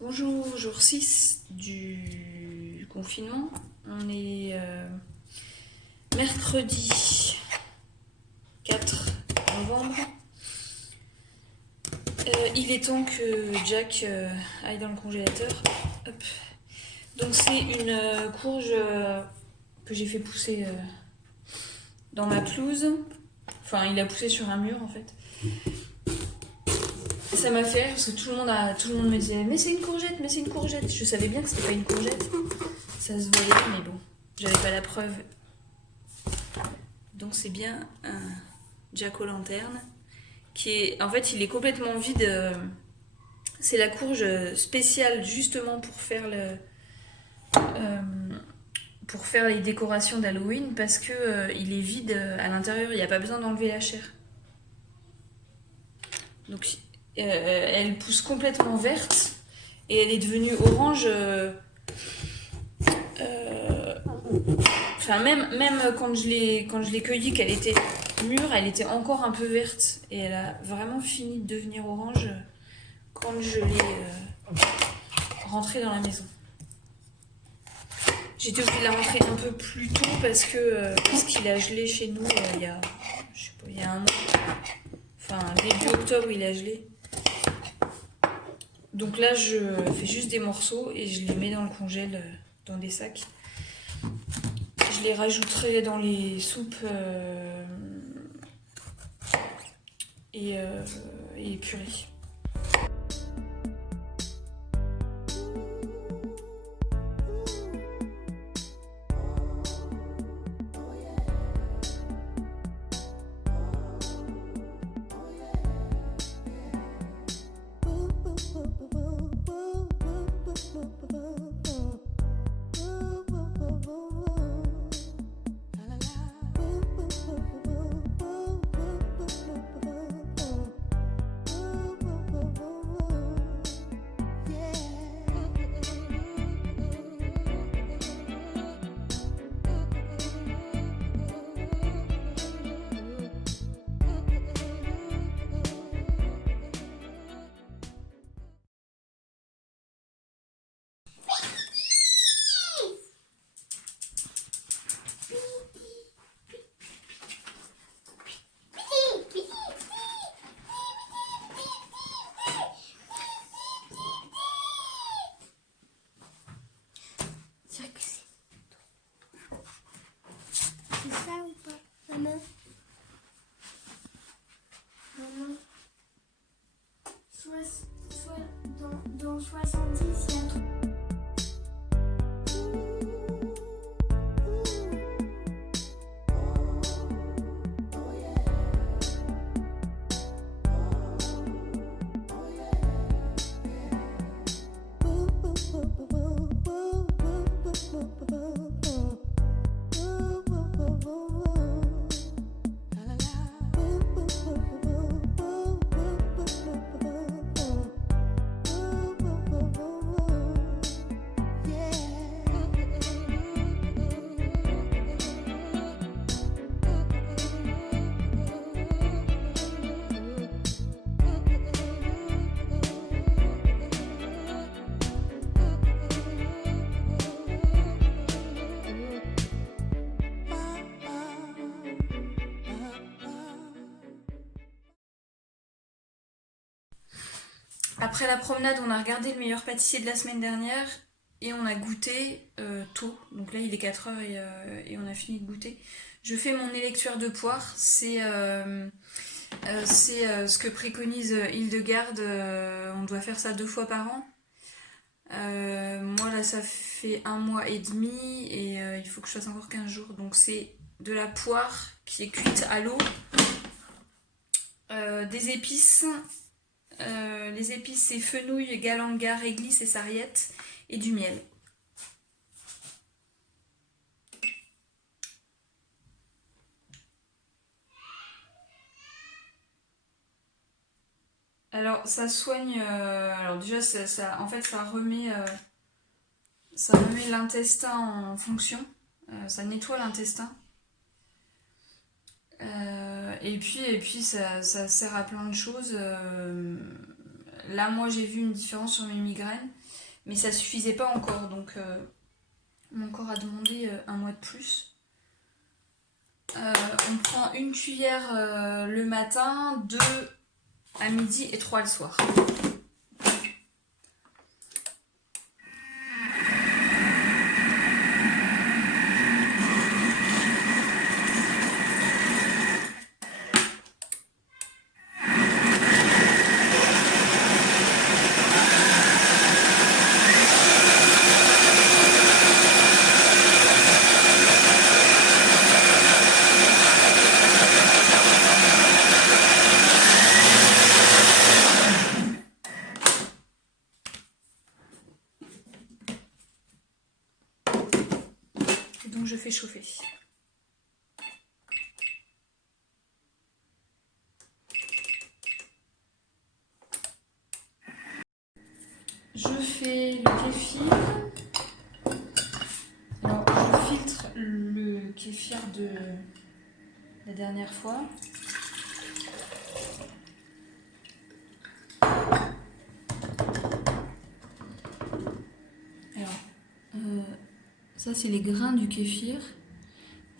Bonjour, jour 6 du confinement. On est mercredi 4 novembre. Il est temps que Jack aille dans le congélateur. Hop. Donc c'est une courge que j'ai fait pousser dans ma pelouse. Enfin, il a poussé sur un mur en fait. Ça m'a fait rire parce que tout le monde me disait mais c'est une courgette, mais c'est une courgette. Je savais bien que c'était pas une courgette. Ça se voyait, mais bon, j'avais pas la preuve. Donc c'est bien un jack-o'-lanterne qui est, en fait, il est complètement vide. C'est la courge spéciale justement euh, pour faire les décorations d'Halloween parce que il est vide à l'intérieur. Il n'y a pas besoin d'enlever la chair. Donc elle pousse complètement verte et elle est devenue orange. Enfin, même quand je l'ai cueillie, qu'elle était mûre, elle était encore un peu verte. Et elle a vraiment fini de devenir orange quand je l'ai rentrée dans la maison. J'étais obligée de la rentrer un peu plus tôt parce qu'il a gelé chez nous il y a, je sais pas, il y a un an. Enfin, début octobre, il a gelé. Donc là, je fais juste des morceaux et je les mets dans le congèle, dans des sacs. Je les rajouterai dans les soupes et purées. C'est ça ou pas, maman? Maman, soit dans 70, il y a trop. Après la promenade, on a regardé le meilleur pâtissier de la semaine dernière et on a goûté tôt. Donc là, il est 4h et on a fini de goûter. Je fais mon électuaire de poire. C'est ce que préconise Hildegarde. On doit faire ça 2 fois par an. Moi, là, ça fait 1 mois et demi et il faut que je fasse encore 15 jours. Donc c'est de la poire qui est cuite à l'eau, des épices. Les épices, c'est fenouil, galanga, réglisse et sarriette, et du miel. Alors, ça soigne. Alors, déjà, en fait, ça remet l'intestin en fonction. Ça nettoie l'intestin. Et puis ça sert à plein de choses. Là, moi, j'ai vu une différence sur mes migraines. Mais ça suffisait pas encore, donc mon corps a demandé un mois de plus. On prend une cuillère le matin, 2 à midi et 3 le soir. Donc je fais chauffer. Je fais le kéfir. Alors je filtre le kéfir de la dernière fois. Alors ça c'est les grains du kéfir.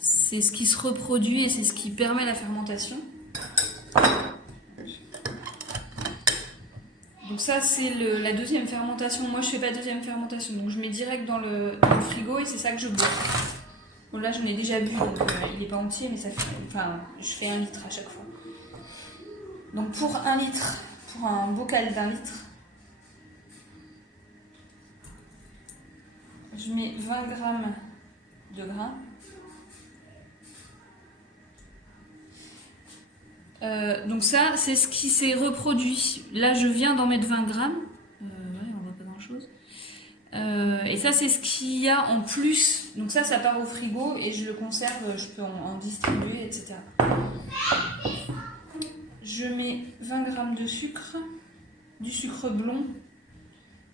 C'est ce qui se reproduit et c'est ce qui permet la fermentation. Donc ça c'est la deuxième fermentation. Moi je fais pas deuxième fermentation, donc je mets direct dans le frigo et c'est ça que je bois. Bon là j'en ai déjà bu, donc il est pas entier, mais ça fait, enfin je fais 1 litre à chaque fois. Donc pour 1 litre, pour un bocal d'1 litre, je mets 20 g de grains. Donc ça, c'est ce qui s'est reproduit. Là, je viens d'en mettre 20 grammes. Ouais, on voit pas grand-chose. Et ça, c'est ce qu'il y a en plus. Donc ça part au frigo et je le conserve. Je peux en distribuer, etc. Je mets 20 grammes de sucre, du sucre blond,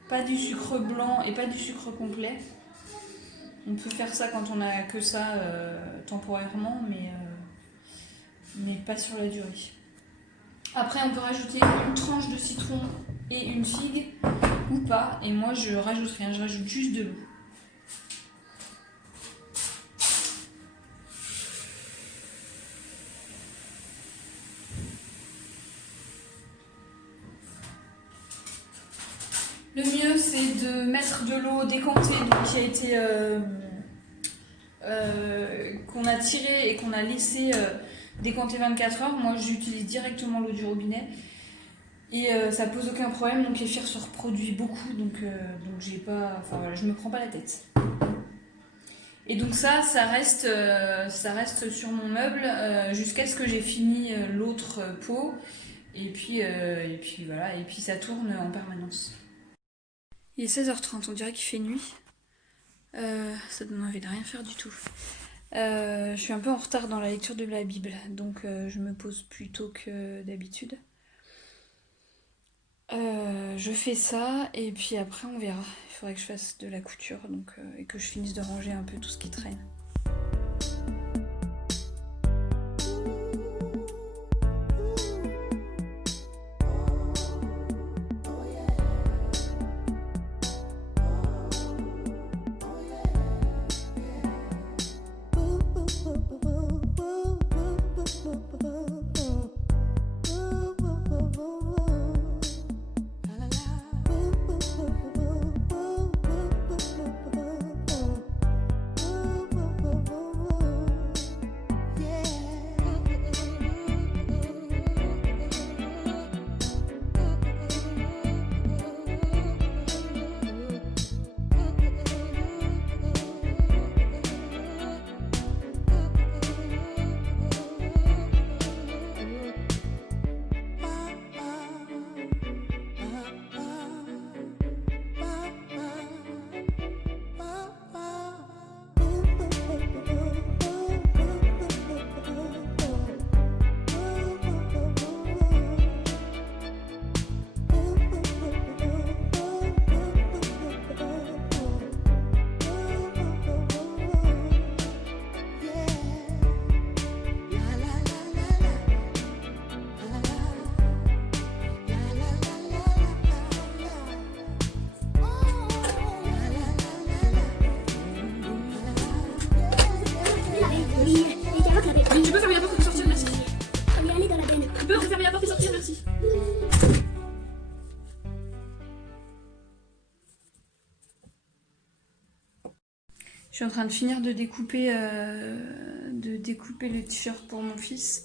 pas du sucre blanc et pas du sucre complet. On peut faire ça quand on a que ça temporairement, mais pas sur la durée. Après, on peut rajouter une tranche de citron et une figue, ou pas. Et moi, je rajoute rien, je rajoute juste de l'eau. Le mieux, c'est de mettre de l'eau décantée, donc qui a été qu'on a tiré et qu'on a laissé décanter 24 heures. Moi, j'utilise directement l'eau du robinet et ça pose aucun problème. Mon kéfir se reproduit beaucoup, donc j'ai pas, enfin voilà, je me prends pas la tête. Et donc ça reste sur mon meuble jusqu'à ce que j'ai fini l'autre pot. Et puis voilà, et puis ça tourne en permanence. Il est 16h30, on dirait qu'il fait nuit. Ça donne envie de rien faire du tout. Je suis un peu en retard dans la lecture de la Bible, donc je me pose plus tôt que d'habitude. Je fais ça et puis après on verra. Il faudrait que je fasse de la couture et que je finisse de ranger un peu tout ce qui traîne. parti. Je suis en train de finir de découper le t-shirt pour mon fils.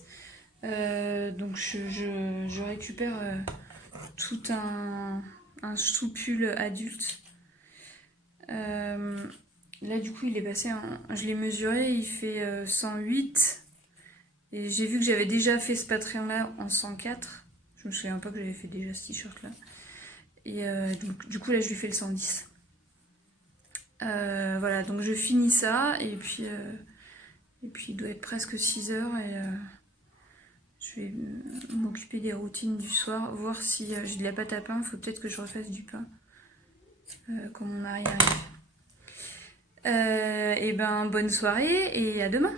Donc je récupère tout un sous-pull adulte. Là du coup il est passé je l'ai mesuré, il fait 108. Et j'ai vu que j'avais déjà fait ce Patreon là en 104. Je me souviens pas que j'avais fait déjà ce t-shirt là. Et donc du coup là je lui fais le 110. Voilà, donc je finis ça et puis il doit être presque 6 heures et je vais m'occuper des routines du soir, voir si j'ai de la pâte à pain. Il faut peut-être que je refasse du pain quand mon mari arrive. Et ben bonne soirée et à demain.